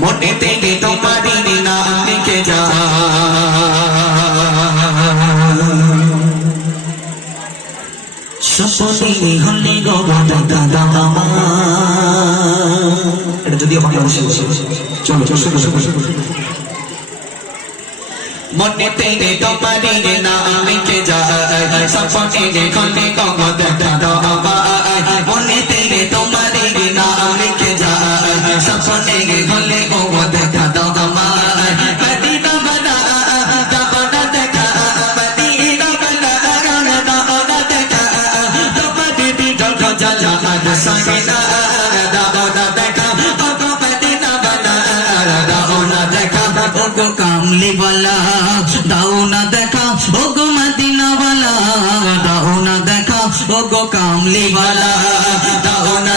মনেতে গে তোমারি নাম লিখে যা সপনে হলে গো বাবা দাদা মামা এটা যদি আমার বসে বসে চলো যা সপনে গে দাদা গো কামলিওয়ালা দাও না দেখা ও গো মদিনাওয়ালা দাও না দেখা ও গো কামলিওয়ালা দাও না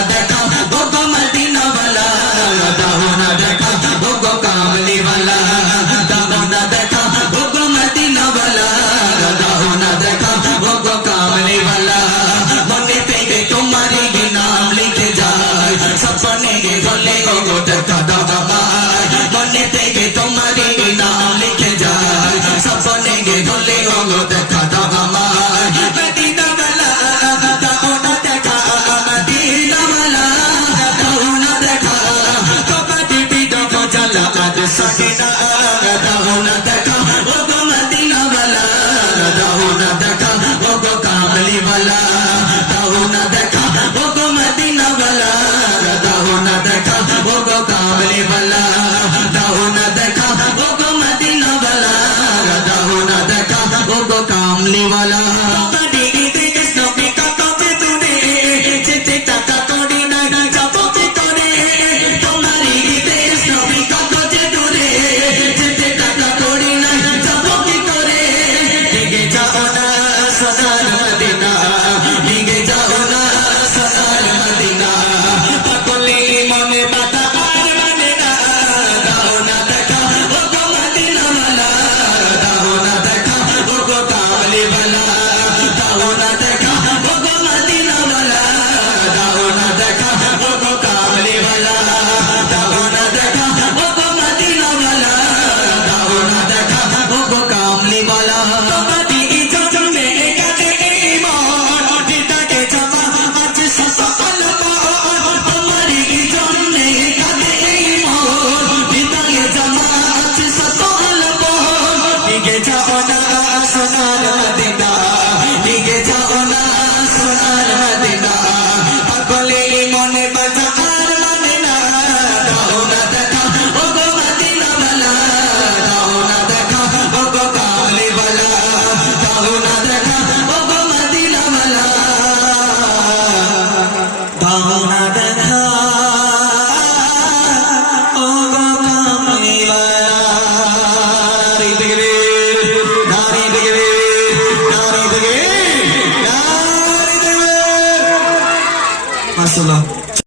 তোমারই নাম লিখে যায় সপনে গে ভুলে হলো দেখা দাও আমার মদিনা মালা তাও না দেখা মদিনা মালা তাও না দেখা তোমার দিদি দেখো জ্বালা আজ সকে না family wala থেকে মাসাল্লাহ